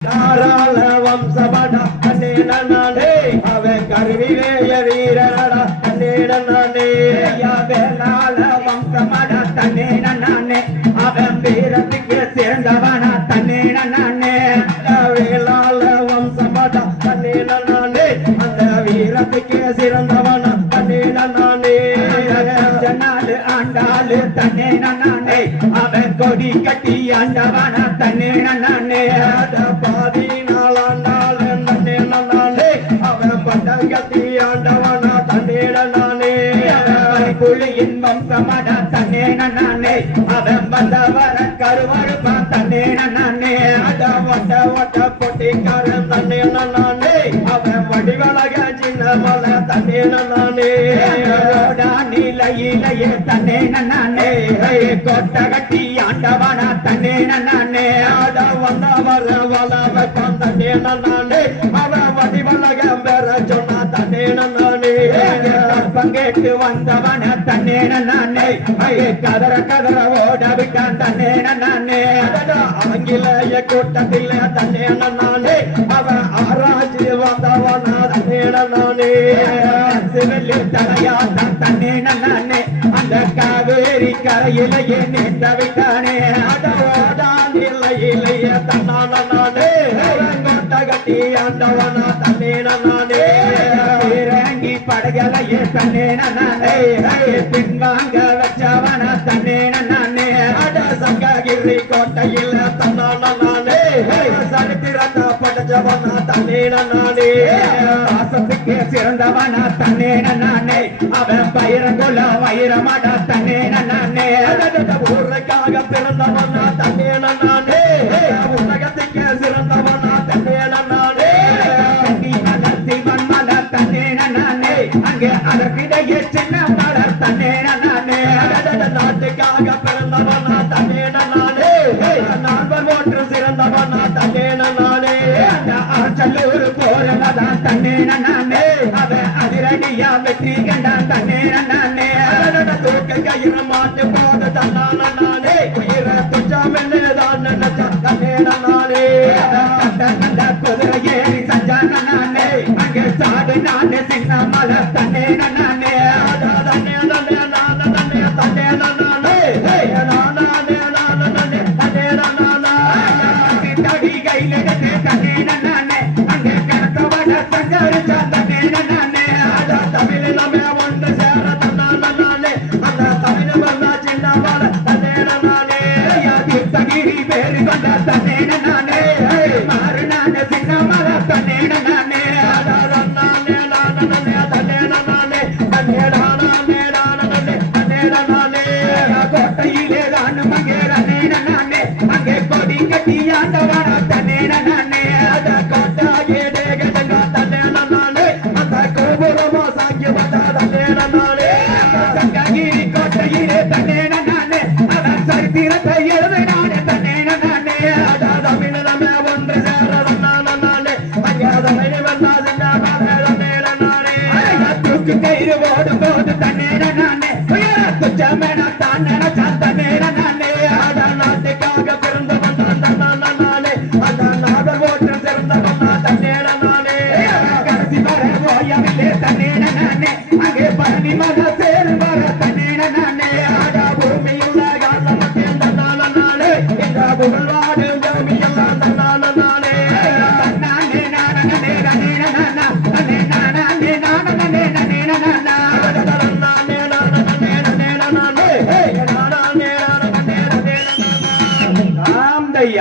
தாராள வம்சமடா தன்னே அவன் கருவிலேய வீரனடா தன்னே வேளாள வம்சமடா தன்னே அவன் வீரத்துக்கு சேர்ந்தவனா தன்னே வேளாள வம்சமடா தன்னே அந்த வீரத்துக்கு சிறந்தவனா தன்னே நாடு ஆண்டாளு தன்னே அவன் கொடி கட்டி ஆண்டவனா தன்னே பாதி நாளாண்டாள் நன்னே அவன் பட்டம் கட்டி ஆண்டவனா தன்னே புலியின் வம்சமட தன்னே அவன் வந்தவர கருவறுப்பான் தன்னே ஒட்ட ஒட்ட பொட்டிக்காரன் தன்னே அவன் வடிவழக சின்ன மல தன்னே நிலையிலேயே தன்னே கொட்ட கட்டி ஆண்டவனா தன்னே ஆட வந்தவர வளவ தன்னே அவன் வடிவழக பெற சொன்ன தன்னே பங்கேற்று வந்தவன தன்னே கதற கதற ஓட விட்டான் தன்னே ஆங்கிலேய கூட்டத்தில் தன்னே அவன் ஆராய்ச்சி வந்தவன தன்னே சிவல்லி தலையாத்தான் தன்னே அந்த காவேரி கரையிலேயே நின்ற விட்டானே நிலையிலேயே தன்னானே கட்டி ஆண்டவனா தன்னே இறங்கி படகலையே தன்னே பின்வாங்க வச்சவன தன்னே சங்ககிரி கோட்டையில் தன்னானே சரித்திரத்த படைச்சவனா தன்னே ஆசத்துக்கு சிறந்தவனா தன்னே அவன் பயிரங்குல வைரமாடா தன்னே ஊருக்காக பிறந்தவனா தன்னே உலகத்துக்கு சிறந்தவனா தன்னே அங்கே அதற்கிடையே சின்ன மலர் தன்னே நாட்டுக்காக பிறந்தவனா தன்னே நால்வர் ஒன்று சிறந்தவனா தன்னே அந்த ஆச்சல்லூர் போறவதா தன்னே அவன் அதிரடியா வெற்றி கண்டான் தன்னே தூக்க கயிறு மாட்டு போத தன்னானே உயிர துச்சாமென்னுதான் நினைச்சான் தன்னே அந்த குதிரை ஏறி சஞ்சானே அங்கே சாடு நானே சின்ன மலர் தன்னே தடி கையில தன்னே அங்கே கிடத்தவட சஞ்சரிச்சா தன்னே தமிழ் நம்ம ஒன்று சேர தன்னானே அந்த தமிழ் வந்தா சின்ன மலர் தன்னே தகிரி பேரு கொண்ட தன்னே மாறு நானே சின்ன மலர் தன்னே கோட்டையிலே தான் அங்கே கொடி கட்டி ஆண்டவன தன்னே அத கோட்டையே தன்னே அந்த கோபுரமா சாங்கி வந்த தன்னே சங்ககிரி கோட்டையிலே தன்னே அவன் சரித்திரத்தை எழுதினானே தன்னே தமிழ் நம்ம ஒன்று சேர தமிழ் வந்தா தூக்கு கயிறு ஓடும் போது தன்னே துச்சமேன தான் நினைச்சான் தன்னே நாட்டுக்காக பிறந்தவன் தன்னானே அந்த நாடர் ஓட்டு சிறந்தவன் தன்னே கடைசி வர ஓயவில்லை தன்னே அங்கே பழனி மகா